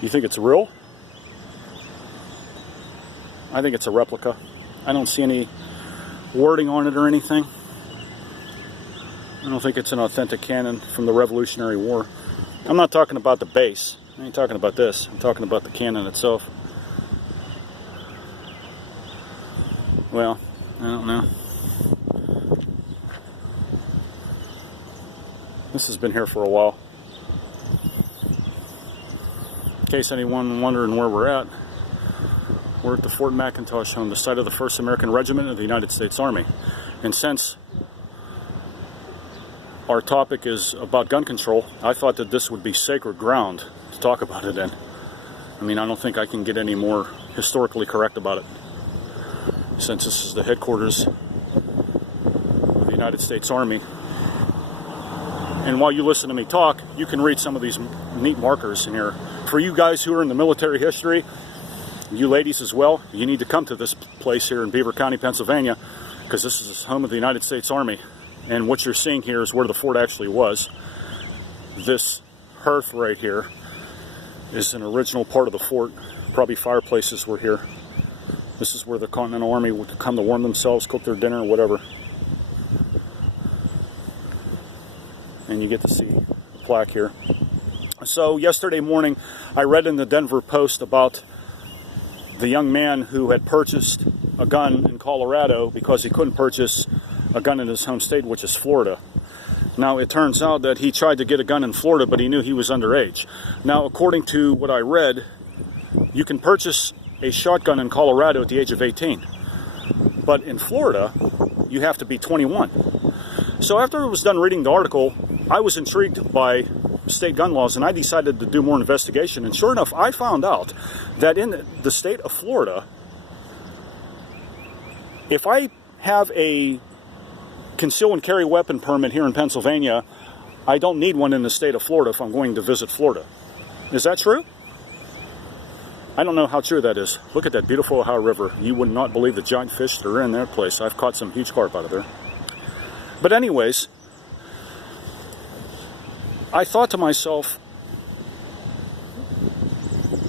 You think it's real? I think it's a replica. I don't see any wording on it or anything. I don't think it's an authentic cannon from the Revolutionary War. I'm not talking about the base. I ain't talking about this. I'm talking about the cannon itself. Well, I don't know. This has been here for a while. In case anyone wondering where we're at the Fort McIntosh home, the site of the 1st American Regiment of the United States Army. And since our topic is about gun control, I thought that this would be sacred ground to talk about it in. I mean, I don't think I can get any more historically correct about it, since this is the headquarters of the United States Army. And while you listen to me talk, you can read some of these neat markers in here. For you guys who are in the military history, you ladies as well, you need to come to this place here in Beaver County, Pennsylvania, because this is the home of the United States Army. And what you're seeing here is where the fort actually was. This hearth right here is an original part of the fort. Probably fireplaces were here. This is where the Continental Army would come to warm themselves, cook their dinner, or whatever. And you get to see the plaque here. So yesterday morning, I read in the Denver Post about the young man who had purchased a gun in Colorado because he couldn't purchase a gun in his home state, which is Florida. Now, it turns out that he tried to get a gun in Florida, but he knew he was underage. Now, according to what I read, you can purchase a shotgun in Colorado at the age of 18. But in Florida, you have to be 21. So after I was done reading the article, I was intrigued by state gun laws, and I decided to do more investigation. And sure enough, I found out that in the state of Florida, if I have a conceal and carry weapon permit here in Pennsylvania, I don't need one in the state of Florida if I'm going to visit Florida. Is that true? I don't know how true that is. Look at that beautiful Ohio River. You would not believe the giant fish that are in that place. I've caught some huge carp out of there. But anyways, I thought to myself,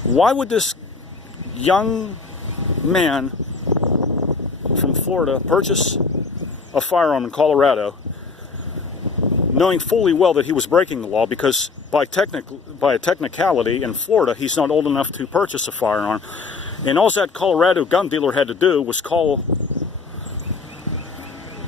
why would this young man from Florida purchase a firearm in Colorado, knowing fully well that he was breaking the law, because by a technicality in Florida, he's not old enough to purchase a firearm. And all that Colorado gun dealer had to do was call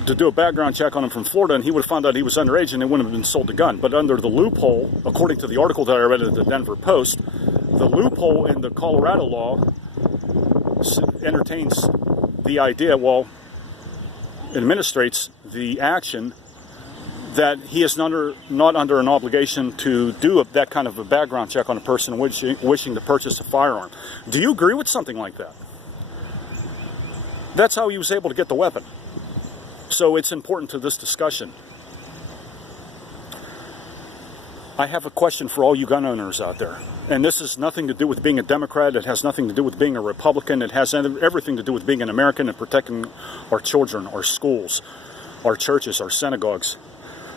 to do a background check on him from Florida, and he would have found out he was underage, and they wouldn't have been sold the gun. But under the loophole, according to the article that I read at the Denver Post, the loophole in the Colorado law entertains the idea, well, administrates the action that he is not under an obligation to do that kind of a background check on a person wishing to purchase a firearm. Do you agree with something like that? That's how he was able to get the weapon. So it's important to this discussion. I have a question for all you gun owners out there. And this has nothing to do with being a Democrat. It has nothing to do with being a Republican. It has everything to do with being an American and protecting our children, our schools, our churches, our synagogues,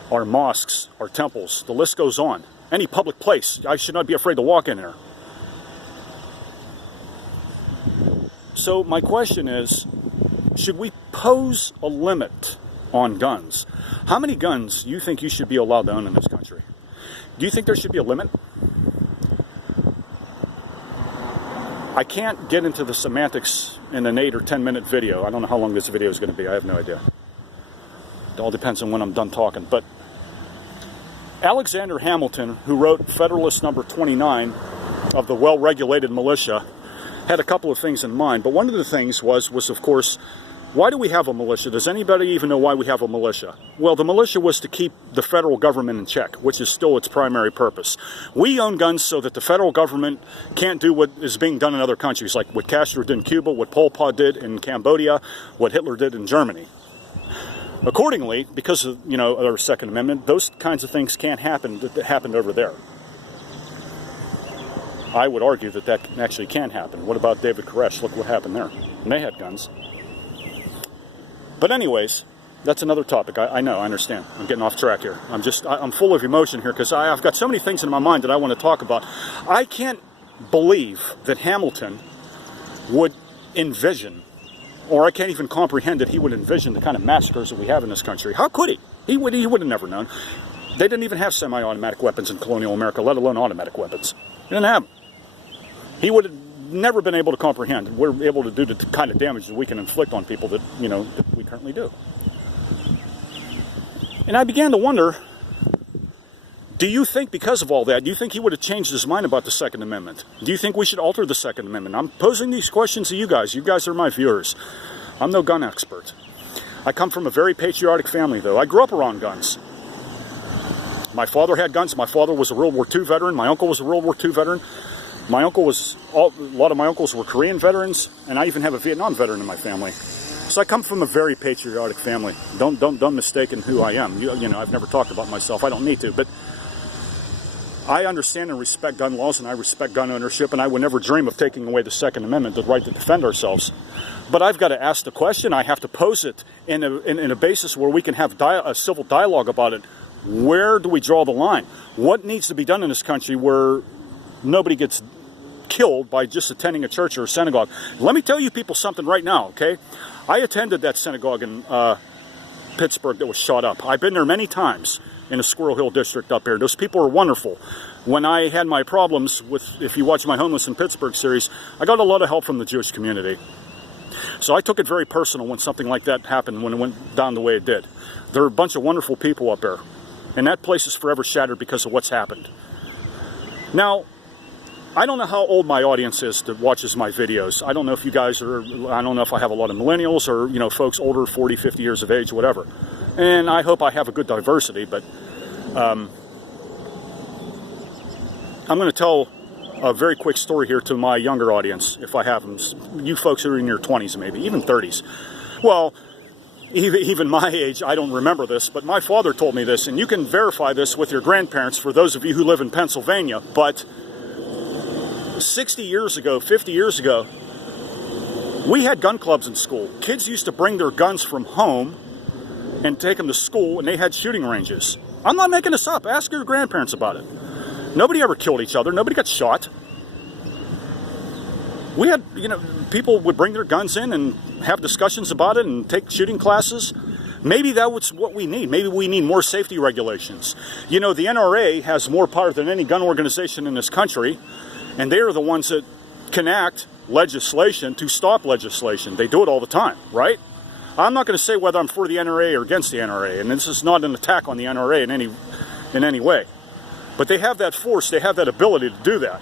our mosques, our temples. The list goes on. Any public place. I should not be afraid to walk in there. So my question is, should we pose a limit on guns? How many guns do you think you should be allowed to own in this country? Do you think there should be a limit? I can't get into the semantics in an 8 or 10 minute video. I don't know how long this video is going to be. I have no idea. It all depends on when I'm done talking. But Alexander Hamilton, who wrote Federalist Number 29 of the Well-Regulated Militia, had a couple of things in mind. But one of the things was of course, why do we have a militia? Does anybody even know why we have a militia? Well, the militia was to keep the federal government in check, which is still its primary purpose. We own guns so that the federal government can't do what is being done in other countries, like what Castro did in Cuba, what Pol Pot did in Cambodia, what Hitler did in Germany. Accordingly, because of, our Second Amendment, those kinds of things can't happen that happened over there. I would argue that actually can happen. What about David Koresh? Look what happened there. And they had guns. But anyways, that's another topic. I know, I understand. I'm getting off track here. I'm full of emotion here because I've got so many things in my mind that I want to talk about. I can't believe that Hamilton would envision, or I can't even comprehend that he would envision the kind of massacres that we have in this country. How could he? He would have never known. They didn't even have semi-automatic weapons in colonial America, let alone automatic weapons. They didn't have them. He would have never been able to comprehend. We're able to do the kind of damage that we can inflict on people that, that we currently do. And I began to wonder, do you think because of all that, do you think he would have changed his mind about the Second Amendment? Do you think we should alter the Second Amendment? I'm posing these questions to you guys. You guys are my viewers. I'm no gun expert. I come from a very patriotic family, though. I grew up around guns. My father had guns. My father was a World War II veteran. My uncle was a World War II veteran. A lot of my uncles were Korean veterans, and I even have a Vietnam veteran in my family. So I come from a very patriotic family. Don't mistake who I am. I've never talked about myself. I don't need to, but I understand and respect gun laws, and I respect gun ownership, and I would never dream of taking away the Second Amendment, the right to defend ourselves. But I've got to ask the question. I have to pose it in a basis where we can have a civil dialogue about it. Where do we draw the line? What needs to be done in this country where nobody gets killed by just attending a church or a synagogue? Let me tell you people something right now, okay? I attended that synagogue in Pittsburgh that was shot up. I've been there many times in the Squirrel Hill district up here. Those people are wonderful. When I had my problems with, if you watch my Homeless in Pittsburgh series, I got a lot of help from the Jewish community. So I took it very personal when something like that happened, when it went down the way it did. There are a bunch of wonderful people up there. And that place is forever shattered because of what's happened. Now, I don't know how old my audience is that watches my videos. I don't know if you guys are, I don't know if I have a lot of millennials or, folks older, 40, 50 years of age, whatever. And I hope I have a good diversity, but I'm going to tell a very quick story here to my younger audience, if I have them. You folks who are in your 20s maybe, even 30s. Well, even my age, I don't remember this, but my father told me this, and you can verify this with your grandparents for those of you who live in Pennsylvania, but 60 years ago, 50 years ago, we had gun clubs in school. Kids used to bring their guns from home and take them to school, and they had shooting ranges. I'm not making this up. Ask your grandparents about it. Nobody ever killed each other. Nobody got shot. We had, people would bring their guns in and have discussions about it and take shooting classes. Maybe that's what we need. Maybe we need more safety regulations. The NRA has more power than any gun organization in this country, and they are the ones that can enact legislation to stop legislation. They do it all the time, right? I'm not going to say whether I'm for the NRA or against the NRA, and this is not an attack on the NRA in any way. But they have that force, they have that ability to do that.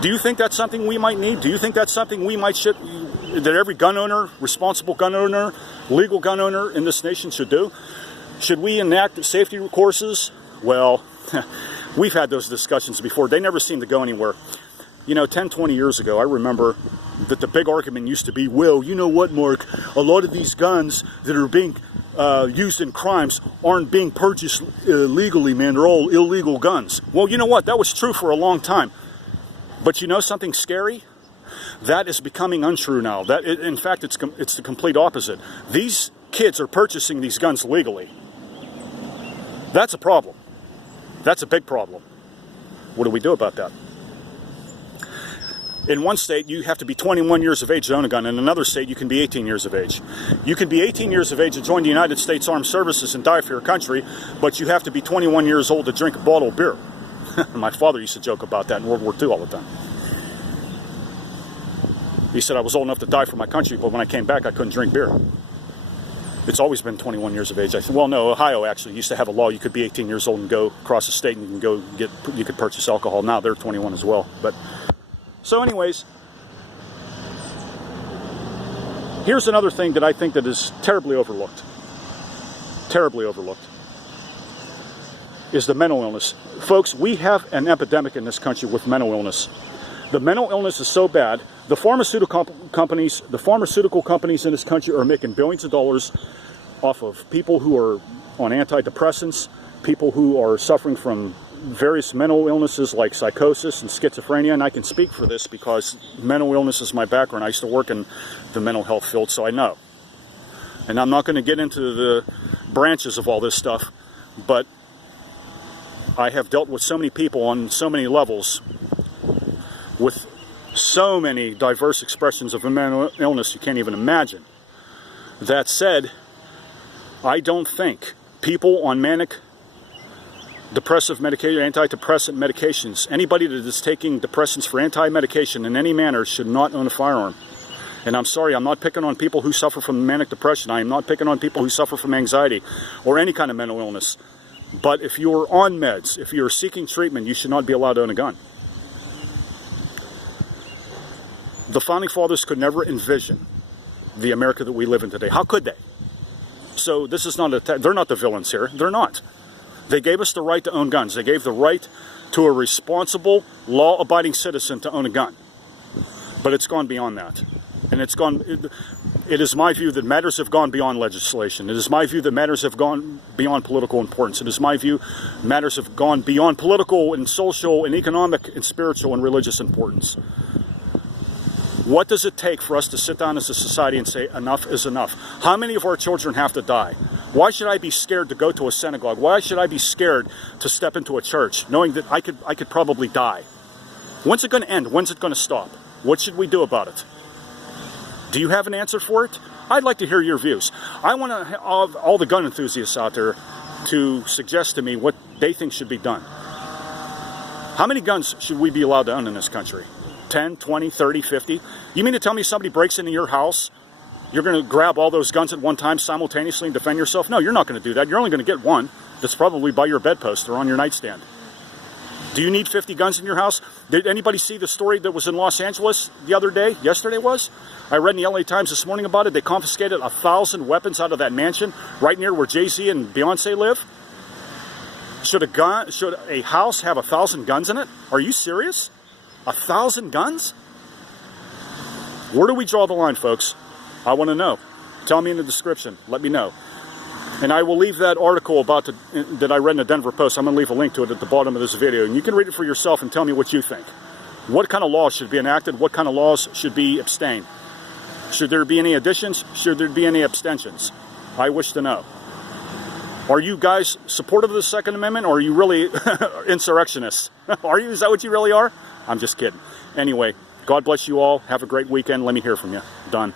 Do you think that's something we might need? Do you think that's something that every gun owner, responsible gun owner, legal gun owner in this nation should do? Should we enact safety courses? Well, we've had those discussions before. They never seem to go anywhere. 10, 20 years ago, I remember that the big argument used to be, well, you know what, Mark? A lot of these guns that are being used in crimes aren't being purchased legally, man. They're all illegal guns. Well, you know what? That was true for a long time. But you know something scary? That is becoming untrue now. In fact, it's the complete opposite. These kids are purchasing these guns legally. That's a problem. That's a big problem. What do we do about that? In one state, you have to be 21 years of age to own a gun. In another state, you can be 18 years of age. You can be 18 years of age to join the United States Armed Services and die for your country, but you have to be 21 years old to drink a bottle of beer. My father used to joke about that in World War II all the time. He said I was old enough to die for my country, but when I came back, I couldn't drink beer. It's always been 21 years of age. Well, no, Ohio actually used to have a law. You could be 18 years old and go across the state and you could purchase alcohol. Now they're 21 as well. But so anyways, here's another thing that I think that is terribly overlooked. Terribly overlooked. Is the mental illness. Folks, we have an epidemic in this country with mental illness. The mental illness is so bad, the pharmaceutical companies in this country are making billions of dollars off of people who are on antidepressants, people who are suffering from various mental illnesses like psychosis and schizophrenia, and I can speak for this because mental illness is my background. I used to work in the mental health field, so I know. And I'm not going to get into the branches of all this stuff, but I have dealt with so many people on so many levels with so many diverse expressions of a mental illness you can't even imagine. That said, I don't think people on manic depressive medication, antidepressant medications, anybody that is taking depressants for anti-medication in any manner should not own a firearm. And I'm sorry, I'm not picking on people who suffer from manic depression. I am not picking on people who suffer from anxiety or any kind of mental illness. But if you're on meds, if you're seeking treatment, you should not be allowed to own a gun. The Founding Fathers could never envision the America that we live in today. How could they? So this is not they're not the villains here. They're not. They gave us the right to own guns. They gave the right to a responsible, law-abiding citizen to own a gun. But it's gone beyond that. And it is my view that matters have gone beyond legislation. It is my view that matters have gone beyond political importance. It is my view matters have gone beyond political and social and economic and spiritual and religious importance. What does it take for us to sit down as a society and say enough is enough? How many of our children have to die? Why should I be scared to go to a synagogue? Why should I be scared to step into a church knowing that I could probably die? When's it going to end? When's it going to stop? What should we do about it? Do you have an answer for it? I'd like to hear your views. I want all the gun enthusiasts out there to suggest to me what they think should be done. How many guns should we be allowed to own in this country? 10, 20, 30, 50? You mean to tell me somebody breaks into your house, you're going to grab all those guns at one time simultaneously and defend yourself? No, you're not going to do that. You're only going to get one that's probably by your bedpost or on your nightstand. Do you need 50 guns in your house? Did anybody see the story that was in Los Angeles the other day? Yesterday was? I read in the LA Times this morning about it. They confiscated 1,000 weapons out of that mansion right near where Jay-Z and Beyonce live. Should a house have 1,000 guns in it? Are you serious? 1,000 guns? Where do we draw the line, folks? I want to know. Tell me in the description. Let me know. And I will leave that article that I read in the Denver Post. I'm going to leave a link to it at the bottom of this video. And you can read it for yourself and tell me what you think. What kind of laws should be enacted? What kind of laws should be abstained? Should there be any additions? Should there be any abstentions? I wish to know. Are you guys supportive of the Second Amendment, or are you really insurrectionists? Are you? Is that what you really are? I'm just kidding. Anyway, God bless you all. Have a great weekend. Let me hear from you. Done.